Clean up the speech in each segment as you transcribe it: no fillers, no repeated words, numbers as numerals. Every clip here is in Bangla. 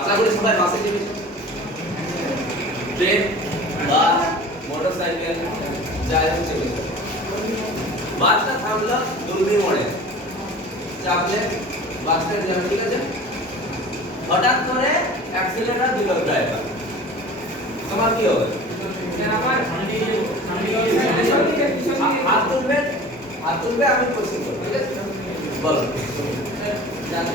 আশা করি সবাই বাসে চেপেছে, ট্রেন, বাস, মোটরসাইকেল যাই হোক চেপেছে। বাসটা থামলো দুর্বি মোড়ে, চাপলে বাসটা গেল, ঠিক আছে। হঠাৎ করে অ্যাক্সিলারেটর দিল ড্রাইভার, তোমার কি হবে? হাত তুলবে, হাত তুলবে, আমি কোশ্চেন করব, ঠিক আছে? বলো। ঠিক আছে,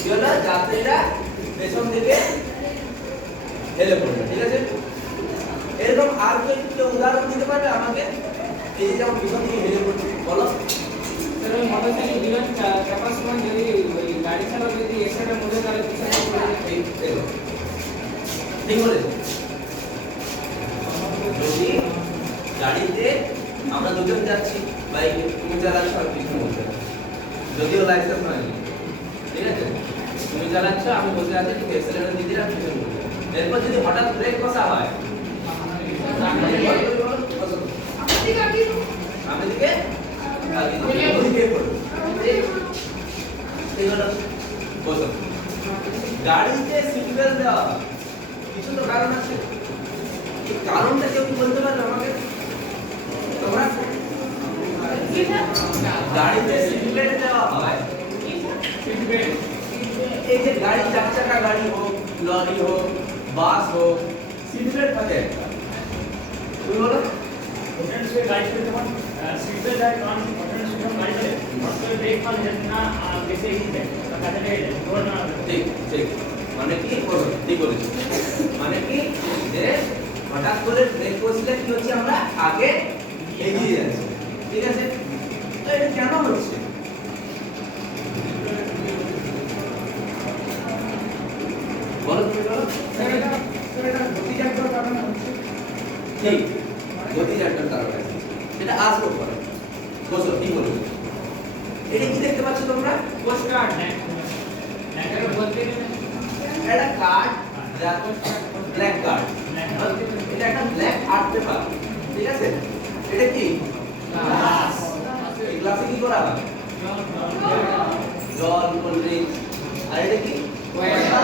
কি হলো? যাত্রীরা পেছন দিকে হেলে পড়বে, ঠিক আছে। এরকম আর কেউ উদাহরণ দিতে পারবে আমাকে? এই যে যেমন পেছন দিকে হেলে পড়ছে, বলো। মোটরসাইকেল দিবেন চাপার সময় যদি ওই গাড়ি চালক যদি এসে মধ্যে তাহলে পিছনে ঠিক বলেছো। যদি গাড়িতে আমরা দুজন যাচ্ছি, বাইকে, তুমি চালাচ্ছ আর পিছনে বসে আছো, যদিও লাইসেন্স হয়নি, ঠিক আছে। তুমি চালাচ্ছ, আমি বসে আছি, ঠিক অ্যাক্সিলারেটর দিয়ে দিলাম, পিছনে বসে। এরপর যদি হঠাৎ ব্রেক কষা হয়, আমি দিকে গাড়িতে সিট বেল্ট দেওয়া কিছু তো কারণ আছে, কারণটা কেউ কি বলতে পারবে আমাকে? তোমরা গাড়িতে সিট বেল্ট দেওয়া হয়, এই যে গাড়ি, চার চাকা গাড়ি হোক, লরি হোক, বাস হোক, সিট বেল্ট থাকে। তুমি বলো। ঠিক ঠিক, মানে কি ঠিক বলেছো, মানে কি যে হঠাৎ করে ব্রেক কষলে কি হচ্ছে, আমরা আগে এগিয়ে যাচ্ছি, ঠিক আছে। তো এটা কেন হচ্ছে? বলো তুমি বলো। গতিজাগ্রতার কারণে হচ্ছে। ঠিক, গতিজাগ্রতার কারণে এটা আসবো করো, বসো, ঠিক বলেছো। এটা কি দেখতে পাচ্ছ তোমরা? পোস্ট কার্ড ন্যাকারও বলতে এটা কার্ড, যা ব্ল্যাক কার্ড, এটা একটা ব্ল্যাক আর্ট পেপার, ঠিক আছে। এটা কি গ্লাস, এই গ্লাসে কি করা হয়? জল, কোল্ড ড্রিঙ্কস। আর এটা কি কয়লা,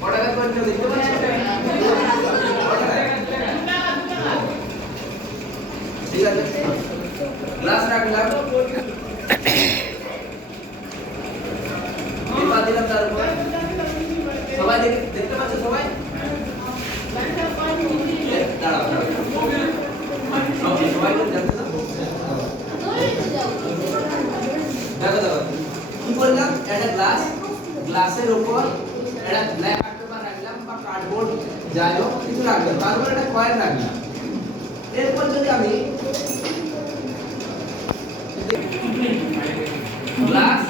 কয়লা কয়েন দেখতে পাচ্ছ? ঠিক আছে, গ্লাস রাখলাম, পেপার দিলাম তার উপর, সবাই দেখতে পাচ্ছ? সবাই দাঁড়াও দাঁড়াও, সবাই জানতে তো দেখো দেখো কি বললাম, একটা গ্লাস, গ্লাসের উপর একটা ব্ল্যাক পেপার রাখলাম বা কার্ডবোর্ড যাই হোক কিছু রাখলাম, তারপর একটা কয়েন রাখলাম। এরপর যদি আমি গ্লাস,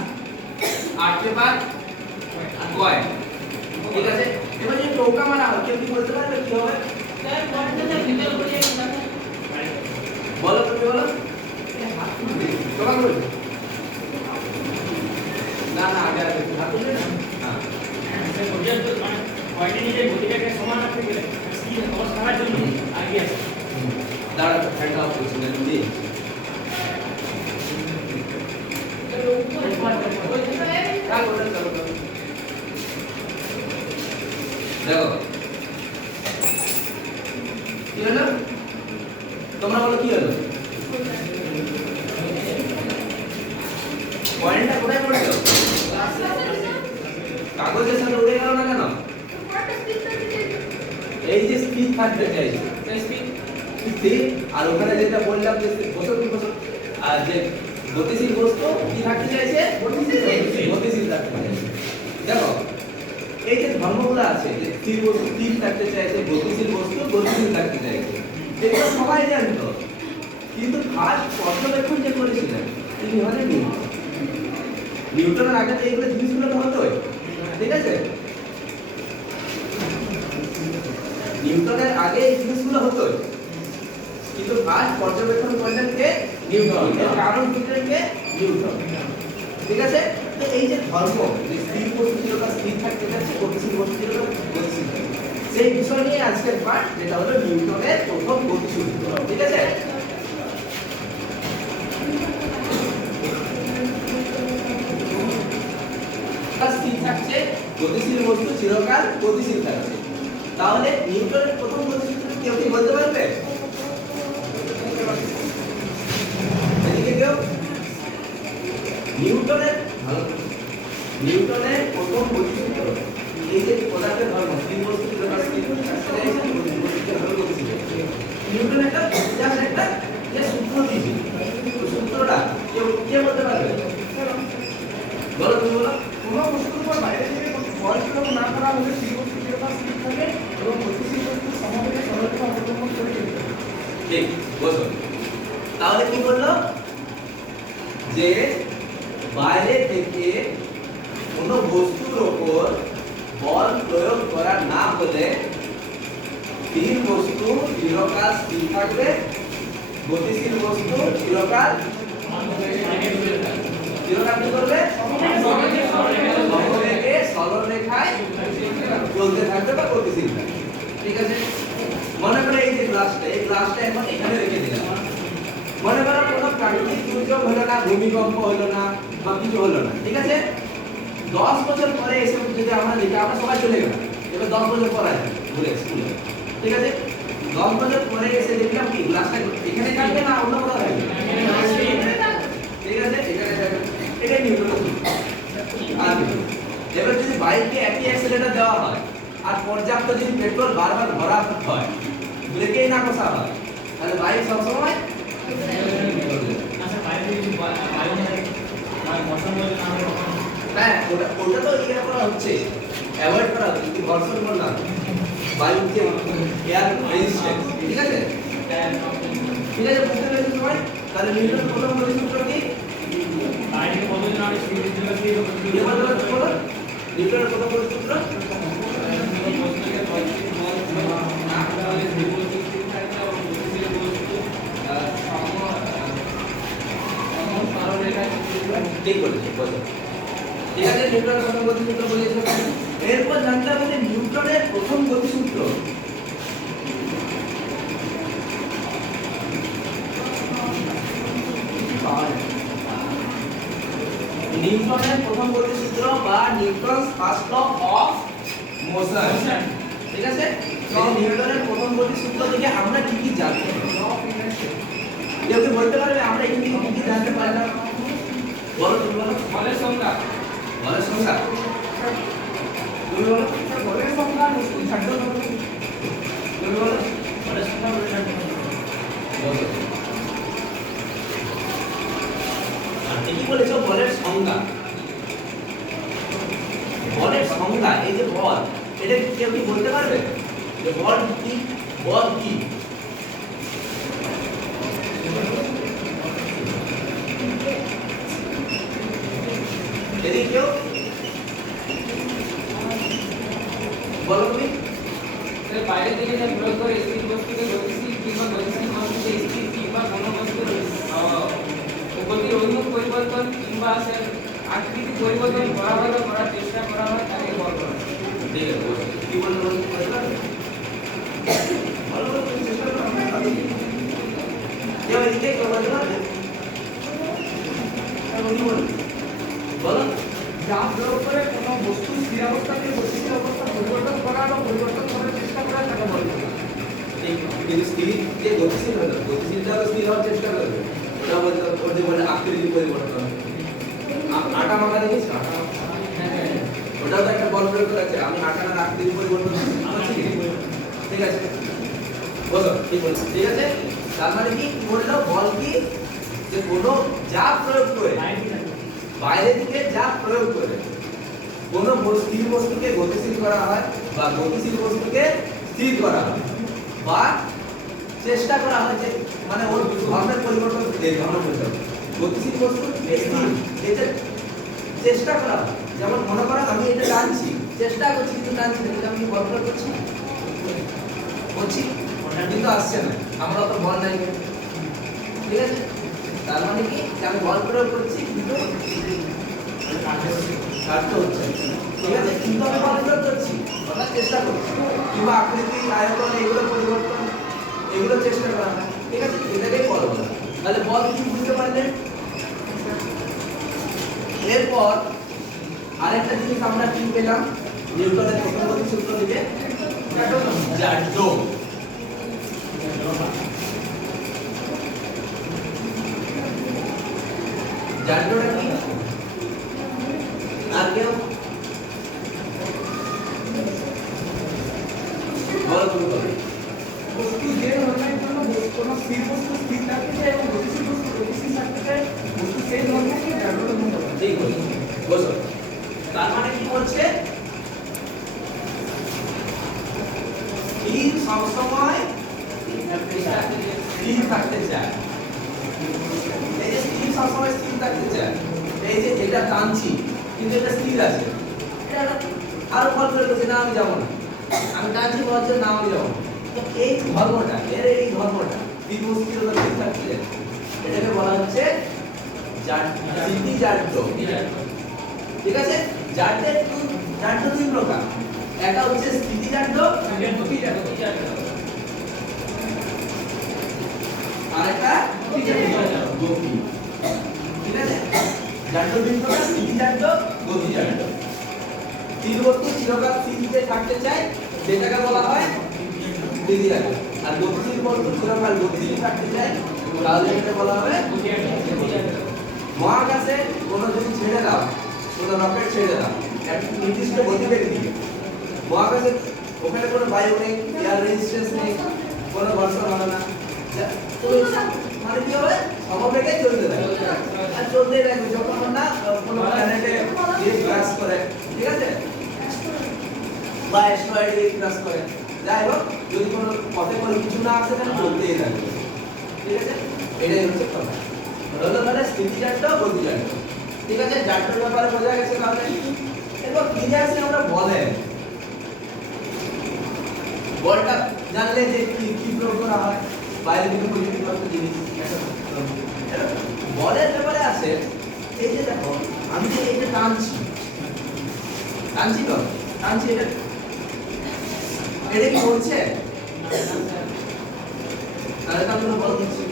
আর্ট পেপার আর কয়েন, ঠিক আছে। এবার যদি টোকা মারা হয়, কেউ কি বলতে পারবে কি হবে? বলো তুমি বলো। টোকা বলো না না, আগে আগে হাত তুলবে না। হ্যাঁ সে পর্যন্ত মানে কয়টি নিজে গতিটাকে সমান রাখতে গেলে স্কিল অবস্থা করার জন্য আগে আছে। দাঁড়া, ফ্যানটা অফ করছি না দিদি। দেখো কি হলো, তোমরা বলো কি হলো? পয়েন্টটা কোথায় পড়েছো? কাগজের সাথে উড়ে গেল না কেন? এই যে স্পিড থাকতে চাইছে, স্থির, আর ওখানে যেটা বললাম যে বসো, আর যে গতিশীল বস্তু কি থাকতে চাইছে? গতিশীল থাকতে চাইছে। দেখো এই যে ধর্মগুলো আছে, যে স্থির বস্তু স্থির থাকতে চাইছে, গতিশীল বস্তু গতিশীল থাকতে চাইছে, এগুলো সবাই জানতো, কিন্তু ফার্স্ট পর্যবেক্ষণ যে করেছিলেন তিনি হলেন নিউটন। নিউটনের আগে তো এইগুলো জিনিসগুলো হতোই, ঠিক আছে। নিউটনের আগে এই জিনিসগুলো হতোই, কিন্তু ফার্স্ট পর্যবেক্ষণ করলেন কে? নিউটন। এর কারণ দিলেন কে? নিউটন, ঠিক আছে। তো এই যে ধর্ম, যে স্থির বস্তু ছিল তা স্থির থাকতে যাচ্ছে, গতিশীল বস্তু ছিল তা গতিশীল থাকতে, সেই বিষয় নিয়ে আজকের পাঠ, যেটা হলো নিউটনের প্রথম গতিসূত্র, ঠিক আছে। স্থির থাকছে? গতিশীল বস্তু চিরকাল গতিশীল থাকছে। তাহলে নিউটনের প্রথম গতিসূত্র কেউ কি বলতে পারবে? এদিকে কেউ? নিউটনের নিউটনের প্রথম গতিসূত্র, এই যে পদার্থের ধর্ম স্থির বস্তু চিরকাল স্থির থাকছে, গতিসূত্রের ধর্ম গতিশীল। নিউটন একটা জাস্ট একটা যে সূত্র দিয়েছিল, ওই সূত্রটা কেউ কে বলতে পারবে? বলো, তুমি বলো। কোনো বস্তুর উপর বাইরে থেকে বল প্রয়োগ না করা হলে সেই বস্তু চিরকাল স্থির থাকে এবং গতিশীল বস্তুর সমবেগে সরলরেখা অবলম্বন করে চলতে থাকে। ঠিক বসো। তাহলে কি বললো? যে বাইরে থেকে কোনো বস্তুর উপর বল প্রয়োগ করা না হলে স্থির বস্তু চিরকাল স্থির থাকবে, গতিশীল বস্তু চিরকাল চিরকাল কি করবে? সমবেগে সরলরেখায় চলতে থাকবে বা গতিশীল থাকবে। ঠিক আছে? মনে করে এই যে গ্লাসটা, এই গ্লাসটা এখন এখানে রেখে দিলাম। মনে করো কোনো প্রাকৃতিক দুর্যোগ হলো না, ভূমিকম্প হলো না বা কিছু হলো না, ঠিক আছে? 10 বছর পরে এসে যদি আমরা দেখি, আমরা সবাই চলে গেলাম, এবার 10 বছর পরে আসবে ঘুরে স্কুলে, ঠিক আছে? 10 বছর পরে এসে দেখলাম কি গ্লাসটা এখানে থাকবে না অন্য কোথাও থাকবে? ঠিক আছে, এখানে থাকবে। এটাই নিউটনের সূত্র। আর কি? এবার যদি বাইককে একই অ্যাক্সিলারেটর দেওয়া হয় আর পর্যাপ্ত যদি পেট্রোল বারবার ভরা হয়, ব্রেকেই না কষা হয়, তাহলে বাইক সবসময় হ্যাঁ, ওটা তো ইয়ে করা হচ্ছে, অ্যাভয়েড করা হচ্ছে, কিন্তু ঘর্ষণ করলাম বায়ুকে এয়ার রেজিস্ট্যান্স, ঠিক আছে? ঠিক আছে, বুঝতে পেরেছো সবাই? তাহলে নিউটনের প্রথম গতিসূত্র কি? নিউটনের প্রথম গতিসূত্র ঠিক বলেছো, বলো। ঠিক আছে, নিউটনের প্রথম গতিসূত্র বলেছো। এরপর জানতে হবে যে নিউটনের প্রথম গতিসূত্র নিউটনের প্রথম গতিসূত্র বা Newton's first law of motion, ঠিক আছে? এই নিউটনের প্রথম গতিসূত্র থেকে আমরা কি কি জানি? কেউ কি বলতে পারবে আমরা এখান থেকে কি কি জানতে পারলাম? বলো, তুমি বলো। বলের সংজ্ঞা, বলের সংজ্ঞা তুমি বলো। বলের সংজ্ঞা বস্তুর ছাড় তুমি বলো। বলের সংজ্ঞা বলো। কি বলেছো? বলের সংজ্ঞা। বলের সংজ্ঞা, এই যে বল, এটা কেউ কি বলতে পারবে যে বল কি? বল কি? যদি কেউ বলো তুমি। বাইরে থেকে যে প্রয়োগ করে স্থির বস্তুকে গতিশীল কিংবা গতিশীল বস্তুকে স্থির কিংবা কোনো বস্তুর গতির উন্মুখ পরিবর্তন কিংবা সে আকৃতি পরিবর্তন করা হয় বা করার চেষ্টা করা হয় তাকে বল বলা হয়। ঠিক আছে, বলো। কি বলতে বলতে বলো, বলো, তুমি চেষ্টা করো, আমরা ভাবি। কেউ এদিকে কেউ বলতে পারবে? কি বলো? বলো। যা প্রয়োগ করে কোনো বস্তু স্থির অবস্থা থেকে গতিশীল অবস্থা পরিবর্তন করা বা পরিবর্তন করার চেষ্টা করা তাকে বল বলা হয়। কিন্তু স্থির যে গতিশীল হলো, গতিশীলটা তো স্থির হওয়ার চেষ্টা করবে। ওটা বলতে ওর যে বলে আকৃতি পরিবর্তন, আটা মাখা দেখিস আটা মাখা? ওটাও তো একটা বল প্রয়োগ করা আছে। আমি আটার আকৃতি পরিবর্তন করছি, ঠিক আছে? বলো, কি বলছো? ঠিক আছে, তার মানে কি বললো? বল কি? যে কোনো যা প্রয়োগ করে, বাইরে থেকে যা প্রয়োগ করে কোনো স্থির বস্তুকে গতিশীল করা হয় বা গতিশীল বস্তুকে স্থির করা হয় বা চেষ্টা করা হয় যে মানে ওর ধর্মের পরিবর্তন গতিশীল বস্তু এটা চেষ্টা করা হয়। যেমন মনে করো আমি এটা টানছি, চেষ্টা করছি কিন্তু টানছি না, কিন্তু আমি বল প্রয়োগ করছি ওটা কিন্তু আসছে না, আমরা তো বল নাই, ঠিক আছে? তার মানে কি যে আমি বল প্রয়োগ করছি কিন্তু কাটতে হচ্ছে, ঠিক আছে? কিন্তু আমি বল প্রয়োগ করছি, অর্থাৎ চেষ্টা করছি, কিংবা আকৃতি আয়তন এগুলো পরিবর্তন এগুলো চেষ্টা করা হয়, ঠিক আছে? এটাকেই বল বলা। তাহলে বল কি বুঝতে পারলেন? এরপর আরেকটা জিনিস আমরা কি পেলাম নিউটনের প্রথম গতি সূত্র থেকে জাড্ড জাড্ডটা কি আর কেউ বলো তুমি বলো বস্তু যে ধর্মের জন্য কোনো স্থির বস্তু স্থির থাকতে চায় এবং গতিশীল বস্তু গতিশীল থাকতে চায় বস্তু সেই ধর্মকে জাগ্রত গুণ বলে। ঠিক বলেছো বসো তার মানে কি বলছে স্থির সবসময় স্থির থাকতে চায় এই যে স্থির সবসময় স্থির থাকতে চায় এই যে এটা টানছি কিন্তু এটা স্থির আছে এটা আরো ফল করে বলছে না আমি যাবো না আমি টানছি বলছে না আমি যাবো না তো এই ধর্মটা এই ধর্মটা স্থির স্থিরতা স্থির থাকতে চায় এটাকে বলা হচ্ছে স্থিতি জাড্য ঠিক আছে জাড্য দুই প্রকার একটা হচ্ছে স্থিতি জাড্য আর একটা গতি ঠিক আছে জাড্য দুই প্রকার স্থিতি জাড্য গতি জাড্য স্থির বস্তু চিরকাল স্থিতিতে থাকতে চায় সেটাকে বলা হয় স্থিতি জাড্য আর গতিশীল বস্তু চিরকাল গতিশীল থাকতে চায় তাহলে এটা বলা হবে গতি জাড্য মহাকাশে কোনো যদি ছেড়ে দাও কোনো রকেট ছেড়ে দাও একটা নির্দিষ্ট গতিবেগ দিকে মহাকাশে ওখানে কোনো বায়ু নেই এয়ার রেজিস্ট্যান্স নেই কোনো ঘর্ষণ হবে না তো মানে কি হবে সমবেগে চলতে থাকবে আর চলতে থাকবে যখন না কোনো প্ল্যানেটে গিয়ে ক্রাশ করে ঠিক আছে বা অ্যাস্ট্রয়েডে গিয়ে ক্রাশ করে যাই হোক যদি কোনো পথে কোনো কিছু না আসে তাহলে চলতেই থাকবে ঠিক আছে এটাই হচ্ছে কথা হলো তাহলে স্থিতি জাড্য গতি জাড্য ঠিক আছে জাড্যর ব্যাপারে বোঝা গেছে তাহলে এবার ফিরে আসি আমরা বলটা জানলে যে কি প্রয়োগ করা হয় বাইরে থেকে পরিচিত একটা জিনিস একটা বলের ব্যাপারে আছে এই যে দেখো আমি যে এটা টানছি তো টানছি এটা কি হচ্ছে তাহলে তো আমরা বল দিচ্ছি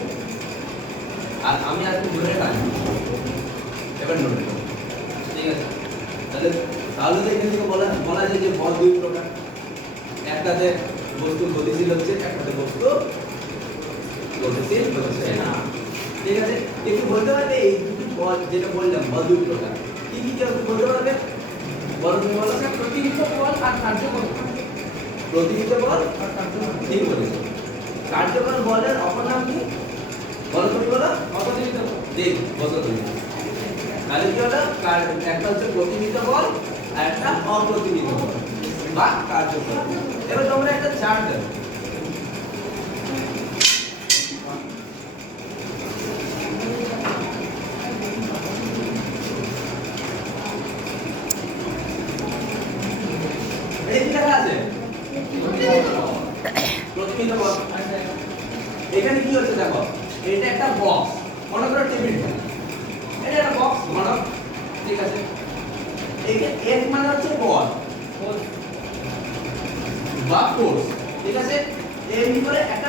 আর আমি আর একটু জোরে টানি এবার নোট ঠিক আছে তাহলে তো এখান থেকে বলা যায় যে বল দুই প্রকার একটাতে বস্তু গতিশীল হচ্ছে একটাতে বস্তু গতিশীল হচ্ছে না ঠিক আছে একটু বলতে পারবে এই দুটো বল যেটা বললাম বল দুই প্রকার কি কি কেউ বলতে পারবে বল তুমি বলো প্রতিহিত বল আর কার্যকর প্রতিহিত বল আর কার্যকর ঠিক বলেছো কার্যকর বলের অপর নাম কি বলো তুমি বলো অপরজিত দেখ বসো তুমি তাহলে কি হলো একটা হচ্ছে প্রতিহিত বল আর একটা অপ্রতিহিত বল বা কার্যকর এবার তোমরা একটা চার্ট দাও এই কি লেখা আছে প্রতিহিত বল এখানে কি হচ্ছে দেখো এটা একটা বক্স মনে করো টেবিল এটা একটা বক্স মনে ঠিক আছে এখানে এর মানে হচ্ছে বল বা ফোর্স ঠিক আছে এর ভিতরে একটা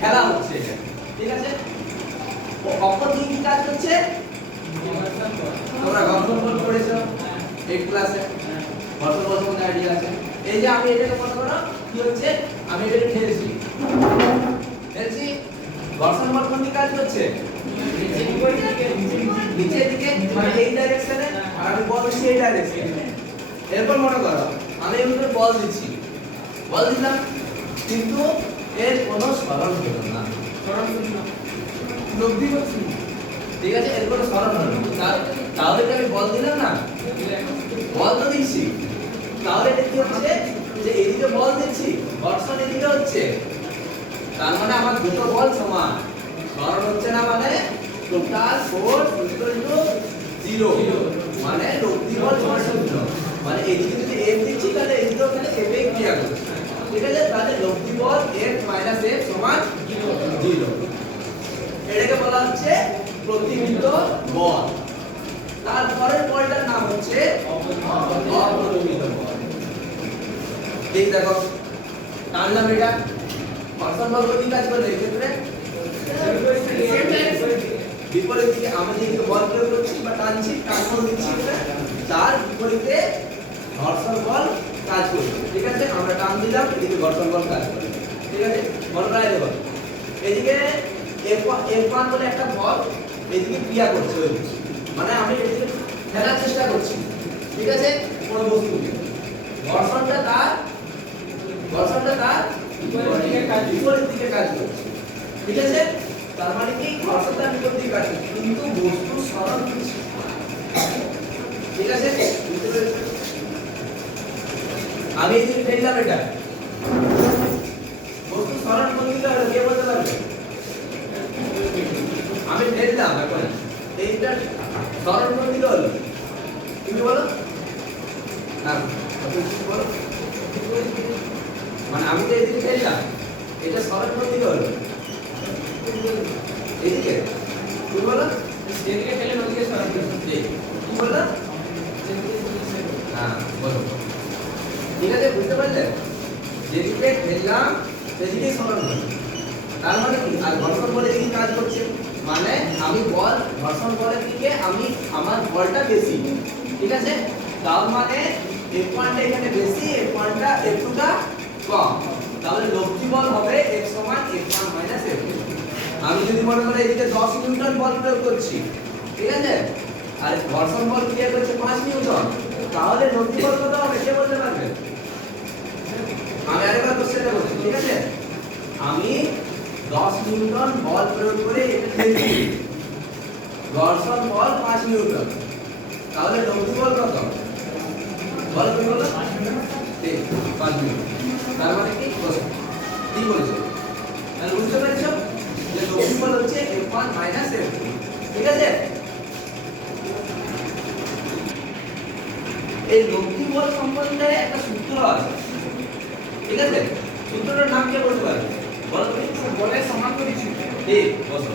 খেলা হচ্ছে এটা ঠিক আছে অপর দিকে কি কাজ করছে তোমরা ঘর্ষণ বল পড়েছো 8 ক্লাসে ঘর্ষণ বল সম্বন্ধে আইডিয়া আছে এই যে আমি এটাকে মনে করো কি হচ্ছে আমি এটাকে ঠেলছি ঘর্ষণ বল কোন দিকে কাজ করছে নিচের দিকে মানে এই ডাইরেকশনে আর আমি বল দিচ্ছি এই ডাইরেকশনে এরপর মনে করো আমি এর ভিতরে বল দিচ্ছি বল দিলাম কিন্তু এর কোনো সরণ হলো না লব্ধি করছি ঠিক আছে এর কোনো সরণ হলো না তাহলে কি আমি বল দিলাম না বল তো দিচ্ছি তাহলে এটা কি হচ্ছে যে এদিকে বল দিচ্ছি ঘর্ষণ এদিকে হচ্ছে তার মানে আমার দুটো বল সমান সরণ হচ্ছে না মানে টোটাল ফোর্স ইকুয়াল টু 0 মানে লব্ধি বল সমান 0 মানে এদিকে যদি F দিচ্ছি তাহলে এদিকেও তাহলে F এ ক্রিয়া করছে ঠিক আছে তাহলে লব্ধি বল F - F সমান 0 এটাকে বলা হচ্ছে প্রতিহিত বল তারপরের বলটার নাম হচ্ছে অপ্রতিহিত বল ঠিক দেখো টানলাম এটা ঘর্ষণ বল কি কাজ করবে এই ক্ষেত্রে বিপরীত দিকে আমি যেদিকে বল প্রয়োগ করছি বা টানছি টানবল দিচ্ছি এটা তার বিপরীতে ঘর্ষণ বল কাজ করবে ঠিক আছে আমরা টান দিলাম এদিকে ঘর্ষণ বল কাজ করবে ঠিক আছে মনে রাখা দেখো এদিকে F1 বলে একটা বল এদিকে ক্রিয়া করছে ওই মানে আমি এদিকে ঠেলার চেষ্টা করছি ঠিক আছে কোন বস্তুকে ঘর্ষণটা তার বিপরীত দিকে কাজ করছে ঠিক আছে তার মানে কি ঘর্ষণটা বিপরীত দিকে কাজ করছে কিন্তু বস্তু সরণ হচ্ছে ঠিক আছে বুঝতে পেরেছো আমি এদিকে ঠেললাম এটা বস্তু সরণ কোন দিকে হলো কে বলতে পারবে আমি ঠেললাম এখন এইটা সরণ কোন দিকে হলো তুমি বলো না তুমি বলো মানে আমি তো এদিকে ঠেললাম এটা সরণ কোন দিকে হলো এদিকে তুমি বলো যেদিকে ঠেলে ওদিকে সরাতে হবে। কি বললা হ্যাঁ বলো ঠিক আছে বুঝতে পারলে যেদিকে ঠেললাম সেদিকেই সরণ হলো তার মানে কি আর ঘর্ষণ বলে কি কাজ করছে মানে আমি বল ঘর্ষণ বলের দিকে আমি আমার বলটা বেশি ঠিক আছে তার মানে F1 টা এখানে বেশি F1 টা F2 টা কম তাহলে লব্ধি বল হবে F সমান F1 - F2 আমি যদি মনে করি এদিকে 10 নিউটন বল প্রয়োগ করছি ঠিক আছে আর ঘর্ষণ বল ক্রিয়া করছে 5 নিউটন তাহলে লব্ধি বল কত হবে কে বলতে পারবে আমি আরেকবার কোশ্চেনটা বলছি ঠিক আছে আমি 10 নিউটন বল প্রয়োগ করে এটা ঠেলছি ঘর্ষণ বল 5 নিউটন তাহলে লব্ধি বল কত বল কি বলো 5 নিউটন তার মানে কি কি বলেছো তাহলে বুঝতে পেরেছো যে লব্ধি বল হচ্ছে F1 - F2 ঠিক আছে এই লব্ধি বল সম্বন্ধে একটা সূত্র আছে ঠিক আছে সূত্রটার নাম কি বলতে পারবে বলো তুমি বলের সমান্তরিক সূত্র ঠিক বসো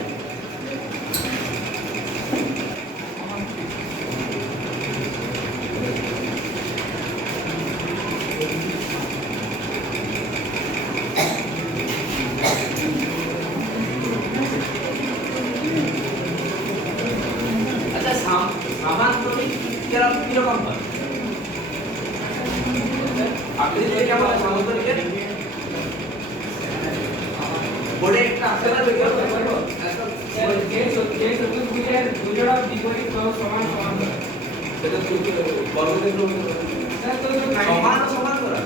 আচ্ছা সামান্তরিক কিরকম হয় আপনি যে কেমন সামান্তরিকের বোর্ডে একটা আছে না দেখো যে চতুর্ভুজের দুজোড়া বিপরীত বাহু সমান সমান হয়। সেটা বর্গক্ষেত্র স্যার তো সমান ও সমান করা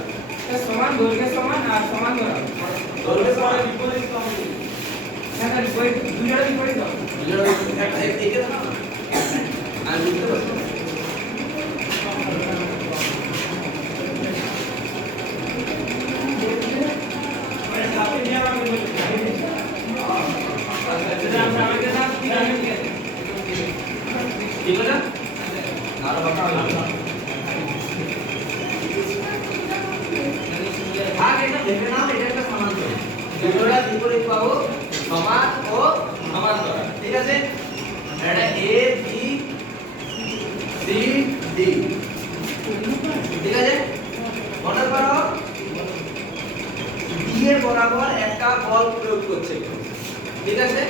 সমান দৈর্ঘ্য সমান আর সমান করা দৈর্ঘ্য সমান বিপরীত ক্রম স্যার বিপরীত দুজোড়া বিপরীত হবে। একটা এটা না আর বুঝতে পারছো ঠিক আছে আর বাকি ভাগ এটা দেখে নাও এটা একটা সমান্তরাল দুটোটা বিপরীত বাহু সমান ও সমান্তরাল ঠিক আছে এটা A B C D ঠিক আছে মনে করো D এর বরাবর একটা বল প্রয়োগ করছে ঠিক আছে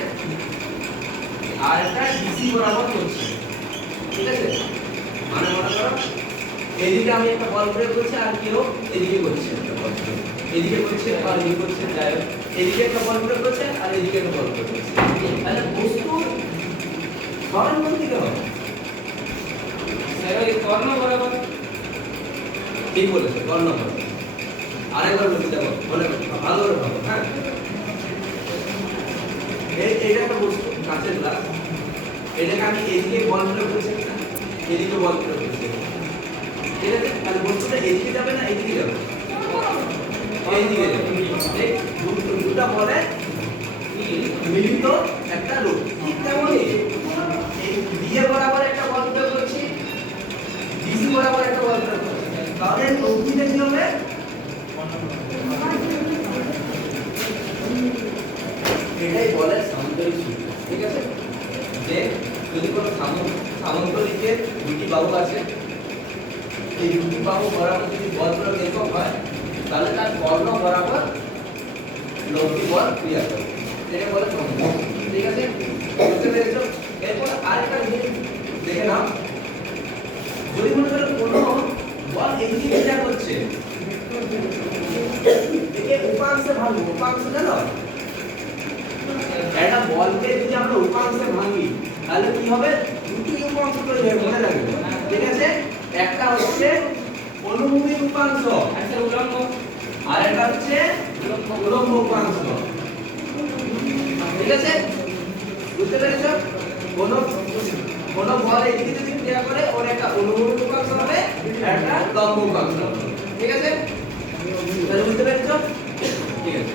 আর একটা DC বরাবর করছে ঠিক আছে মানে মনে করো এদিকে আমি একটা বল প্রয়োগ করছি আর কেউ এদিকে করছে একটা বল প্রয়োগ এদিকে করছে আর এদিকে করছে যাই হোক এদিকে একটা বল প্রয়োগ করছে আর এদিকে একটা বল প্রয়োগ করছে তাহলে বস্তু সরণ কোন দিকে হবে স্যার ওই কর্ণ বরাবর ঠিক বলেছো কর্ণ বরাবর আরেকবার বলতে দেখো মনে ভালো করে ভাবো হ্যাঁ এইটা একটা বস্তু কাঁচের গ্লাস এটাকে আমি এদিকে বল প্রয়োগ করছি এদিকে বল প্রয়োগ করছি ঠিক আছে তাহলে বস্তুটা এদিকে যাবে না এদিকে যাবে এইদিকে যাবে ঠিক দুটো বলে মিলিত একটা রূপ ঠিক তেমনই এই দিয়ে বরাবর একটা বল প্রয়োগ করছি ডিসি বরাবর একটা বল প্রয়োগ করছি তাহলে লব্ধিটা কি হবে এটাই বলে সামান্তরিক সূত্র ঠিক আছে যে যদি কোনো সামান্তরিকের দুটি বাহু আছে এই দুটি বাহু বরাবর যদি বল প্রয়োগ একক হয় তাহলে তার কর্ণ বরাবর লব্ধি বল ক্রিয়া করে এটা বলে সামান্তরিক ঠিক আছে বুঝতে পেরেছো দেখে নাও, যদি মনে করো কোনো বল এইদিকে ক্রিয়া করছে, একে উপাংশে ভাঙবো। উপাংশ জানো, একটা বলকে যদি আমরা উপাংশে ভাঙি তাহলে কি হবে? দুটি উপাংশ তৈরি হবে, মনে রাখবে। ঠিক আছে, একটা হচ্ছে অনুভূমিক উপাংশ আচ্ছা উলম্ব আর একটা হচ্ছে উলম্ব উপাংশ। ঠিক আছে, বুঝতে পেরেছো? কোন বল এদিকে যদি ক্রিয়া করে ওর একটা অনুভূমিক উপাংশ হবে আর একটা লম্ব উপাংশ হবে। ঠিক আছে, তাহলে বুঝতে পেরেছো? ঠিক আছে।